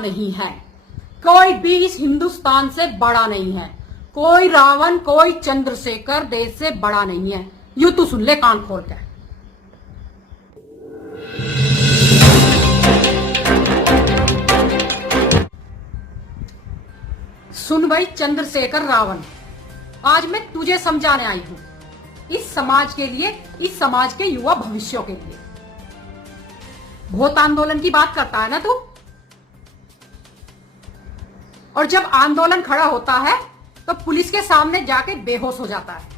नहीं है। कोई भी इस हिंदुस्तान से बड़ा नहीं है। कोई रावण, कोई चंद्रशेखर देश से बड़ा नहीं है। यूं तू सुन ले कान खोल के। सुन भाई चंद्रशेखर रावण, आज मैं तुझे समझाने आई हूं, इस समाज के लिए, इस समाज के युवा भविष्यों के लिए। बहुत आंदोलन की बात करता है ना तू, और जब आंदोलन खड़ा होता है तो पुलिस के सामने जाके बेहोश हो जाता है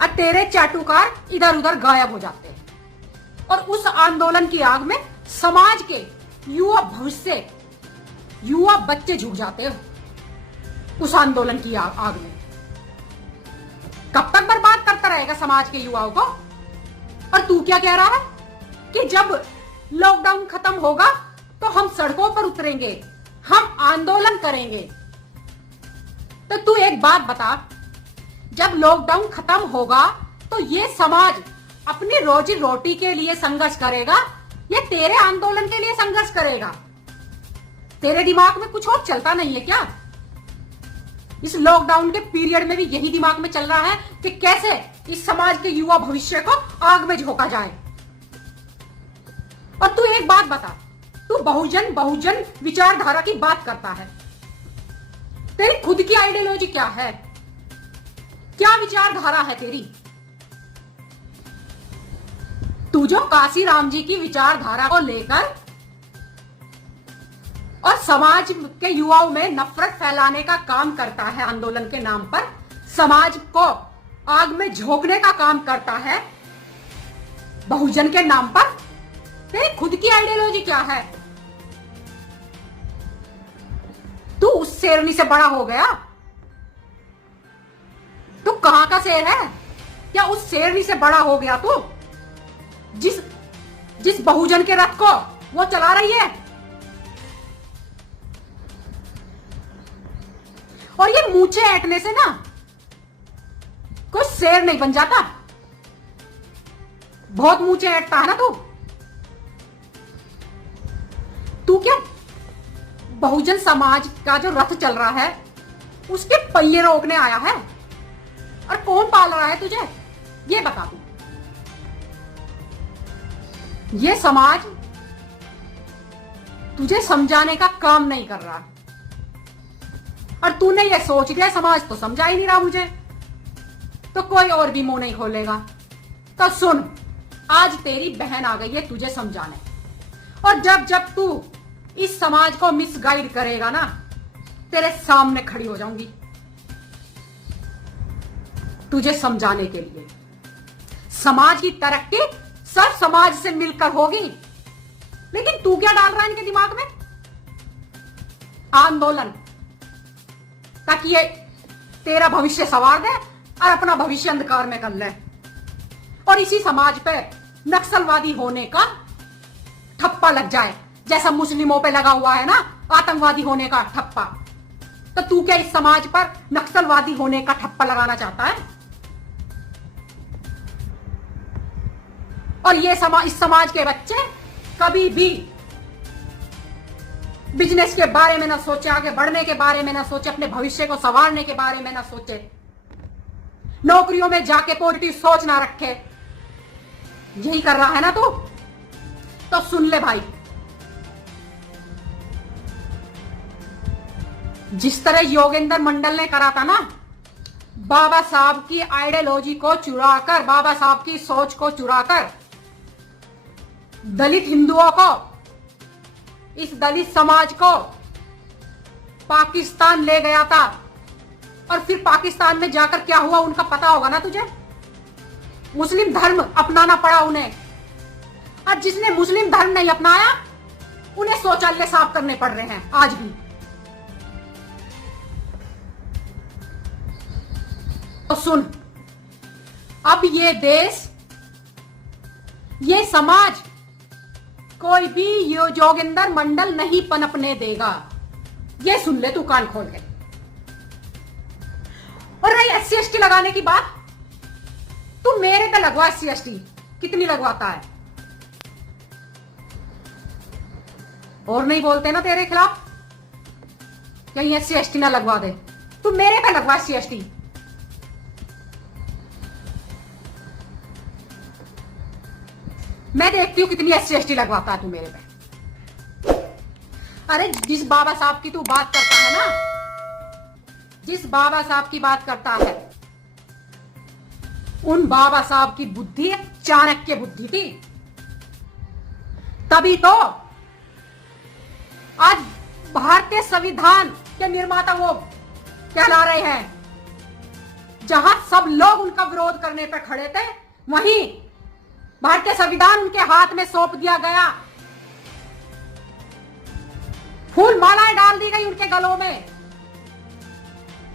और तेरे चाटुकार इधर उधर गायब हो जाते हैं। और उस आंदोलन की आग में समाज के युवा भविष्य, युवा बच्चे झुक जाते हैं उस आंदोलन की आग में। कब तक बर्बाद करता रहेगा समाज के युवाओं को? और तू क्या कह रहा है कि जब लॉकडाउन खत्म होगा तो हम सड़कों पर उतरेंगे, हम आंदोलन करेंगे। तो तू एक बात बता, जब लॉकडाउन खत्म होगा तो ये समाज अपनी रोजी रोटी के लिए संघर्ष करेगा या तेरे आंदोलन के लिए संघर्ष करेगा? तेरे दिमाग में कुछ और चलता नहीं है क्या? इस लॉकडाउन के पीरियड में भी यही दिमाग में चल रहा है कि कैसे इस समाज के युवा भविष्य को आग में झोंका जाए। और तू एक बात बता, तू बहुजन विचारधारा की बात करता है, तेरी खुद की आइडियोलॉजी क्या है? क्या विचारधारा है तेरी? तू जो काशी राम जी की विचारधारा को लेकर और समाज के युवाओं में नफरत फैलाने का काम करता है, आंदोलन के नाम पर समाज को आग में झोंकने का काम करता है बहुजन के नाम पर, तेरी खुद की आइडियोलॉजी क्या है? तू उस शेरनी से बड़ा हो गया? तू कहां का शेर है? क्या उस शेरनी से बड़ा हो गया तू, जिस बहुजन के रथ को वो चला रही है? और ये मूंछें ऐंठने से ना कोई शेर नहीं बन जाता। बहुत मूंछें ऐंठता है ना तू क्या बहुजन समाज का जो रथ चल रहा है उसके पहिए रोकने आया है? और कौन पाल रहा है तुझे, ये बता तू। ये समाज तुझे समझाने का काम नहीं कर रहा, और तूने ये सोच लिया समाज तो समझा ही नहीं रहा मुझे, तो कोई और भी मुंह नहीं खोलेगा। तो सुन, आज तेरी बहन आ गई है तुझे समझाने, और जब जब तू इस समाज को मिसगाइड करेगा ना, तेरे सामने खड़ी हो जाऊंगी तुझे समझाने के लिए। समाज की तरक्की सब समाज से मिलकर होगी, लेकिन तू क्या डाल रहा है इनके दिमाग में? आंदोलन, ताकि ये तेरा भविष्य संवार दे और अपना भविष्य अंधकार में कर ले, और इसी समाज पे नक्सलवादी होने का ठप्पा लग जाए, जैसा मुस्लिमों पे लगा हुआ है ना आतंकवादी होने का ठप्पा। तो तू क्या इस समाज पर नक्सलवादी होने का ठप्पा लगाना चाहता है? और ये इस समाज के बच्चे कभी भी बिजनेस के बारे में ना सोचे, आगे बढ़ने के बारे में ना सोचे, अपने भविष्य को संवारने के बारे में ना सोचे, नौकरियों में जाके पॉजिटिव सोच ना रखे। यही कर रहा है ना तू? तो सुन ले भाई, जिस तरह योगेंद्र मंडल ने करा था ना, बाबा साहब की आइडियोलॉजी को चुराकर, बाबा साहब की सोच को चुराकर दलित हिंदुओं को, इस दलित समाज को पाकिस्तान ले गया था, और फिर पाकिस्तान में जाकर क्या हुआ उनका पता होगा ना तुझे। मुस्लिम धर्म अपनाना पड़ा उन्हें, और जिसने मुस्लिम धर्म नहीं अपनाया उन्हें शौचालय साफ करने पड़ रहे हैं आज भी। तो सुन, अब ये देश, ये समाज कोई भी योगेंद्र मंडल नहीं पनपने देगा। ये सुन ले तू कान खोल के। और रही SC/ST लगाने की बात, तू मेरे पे लगवा SC/ST, कितनी लगवाता है? और नहीं बोलते ना तेरे खिलाफ, कहीं SC ST ना लगवा दे। तू मेरे पे लगवा SC ST। मैं देखती हूँ कितनी SC ST लगवाता है तू मेरे पे। अरे जिस बाबा साहब की तू बात करता है ना, जिस बाबा साहब की बात करता है, उन बाबा साहब की बुद्धि चाणक्य बुद्धि थी। तभी तो आज भारतीय संविधान के निर्माता वो कहला रहे हैं। जहां सब लोग उनका विरोध करने पर खड़े थे, वहीं भारतीय संविधान उनके हाथ में सौंप दिया गया, फूल मालाएं डाल दी गई उनके गलों में।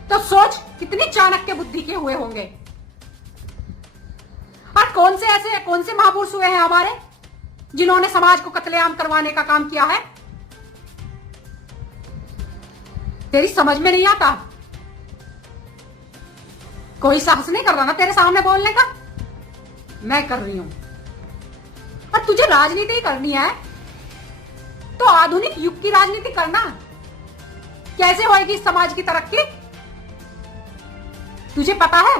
तो सोच कितनी चाणक्य बुद्धि के हुए होंगे। और कौन से महापुरुष हुए हैं हमारे, जिन्होंने समाज को कत्लेआम करवाने का काम किया है। तेरी समझ में नहीं आता। कोई साहस नहीं कर रहा ना तेरे सामने बोलने का, मैं कर रही हूं। और तुझे राजनीति करनी है तो आधुनिक युग की राजनीति करना। कैसे होएगी समाज की तरक्की? तुझे पता है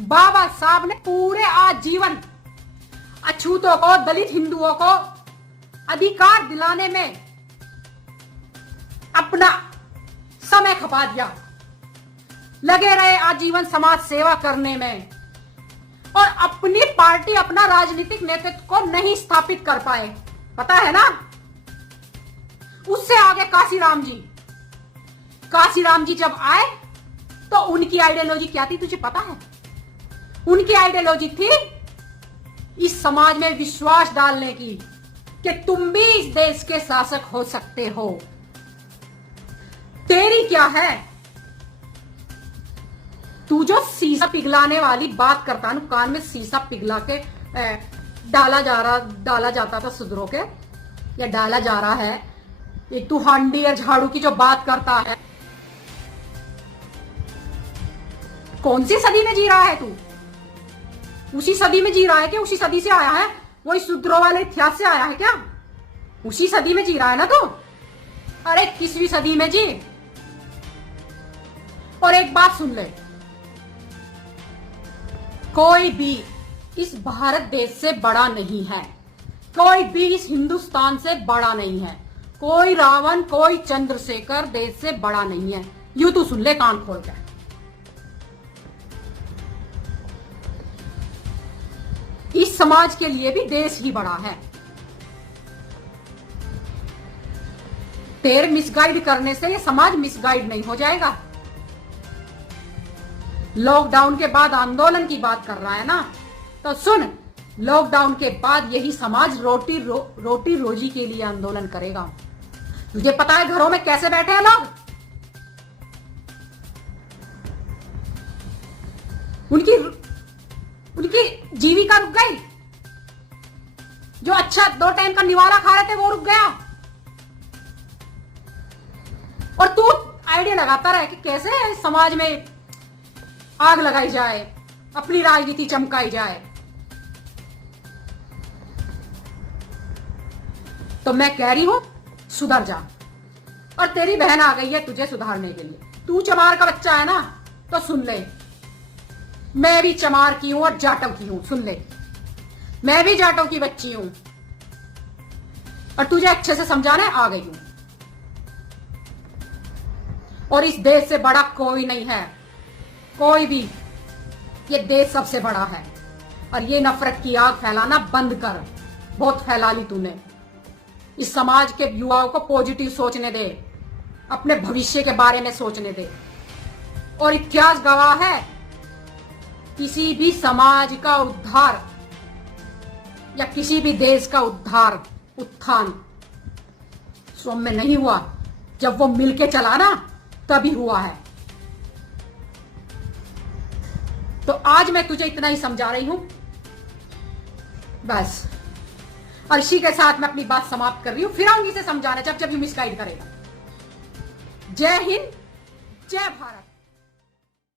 बाबा साहब ने पूरे आजीवन अछूतों को, दलित हिंदुओं को अधिकार दिलाने में अपना समय खपा दिया, लगे रहे आजीवन समाज सेवा करने में, और अपनी पार्टी, अपना राजनीतिक नेतृत्व को नहीं स्थापित कर पाए। पता है ना? उससे आगे काशीराम जी जब आए तो उनकी आइडियोलॉजी क्या थी तुझे पता है? उनकी आइडियोलॉजी थी इस समाज में विश्वास डालने की कि तुम भी इस देश के शासक हो सकते हो। तेरी क्या है? तू जो शीशा पिघलाने वाली बात करता है, कान में शीशा पिघला के डाला जाता था सुधरो के, या डाला जा रहा है। एक तू हांडी और झाड़ू की जो बात करता है, कौन सी सदी में जी रहा है तू? उसी सदी में जी रहा है कि उसी सदी से आया है? वही सुधरो वाले इतिहास से आया है क्या? उसी सदी में जी रहा है ना तू? अरे 21वीं सदी में जी। और एक बात सुन ले, कोई भी इस भारत देश से बड़ा नहीं है, कोई भी इस हिंदुस्तान से बड़ा नहीं है, कोई रावण, कोई चंद्रशेखर देश से बड़ा नहीं है। यूं तू सुन ले कान खोल के। इस समाज के लिए भी देश ही बड़ा है। तेरे मिसगाइड करने से ये समाज मिसगाइड नहीं हो जाएगा। लॉकडाउन के बाद आंदोलन की बात कर रहा है ना, तो सुन, लॉकडाउन के बाद यही समाज रोटी रोजी के लिए आंदोलन करेगा। तुझे पता है घरों में कैसे बैठे हैं लोग? उनकी जीविका रुक गई। जो अच्छा 2 टाइम का निवाला खा रहे थे वो रुक गया। और तू आइडिया लगाता रहे कि कैसे समाज में आग लगाई जाए, अपनी राजनीति चमकाई जाए। तो मैं कह रही हूं सुधर जा। और तेरी बहन आ गई है तुझे सुधारने के लिए। तू चमार का बच्चा है ना, तो सुन ले, मैं भी चमार की हूं और जाटव की हूं। सुन ले, मैं भी जाटव की बच्ची हूं और तुझे अच्छे से समझाने आ गई हूं। और इस देश से बड़ा कोई नहीं है, कोई भी। ये देश सबसे बड़ा है। और ये नफरत की आग फैलाना बंद कर, बहुत फैला ली तूने। इस समाज के युवाओं को पॉजिटिव सोचने दे, अपने भविष्य के बारे में सोचने दे। और इतिहास गवाह है, किसी भी समाज का उद्धार या किसी भी देश का उत्थान स्वयं में नहीं हुआ, जब वो मिलके चला ना तभी हुआ है। तो आज मैं तुझे इतना ही समझा रही हूं बस। और इसी के साथ मैं अपनी बात समाप्त कर रही हूं। फिर आऊंगी इसे समझाने जब जब यू मिसगाइड करेगा। जय हिंद, जय भारत।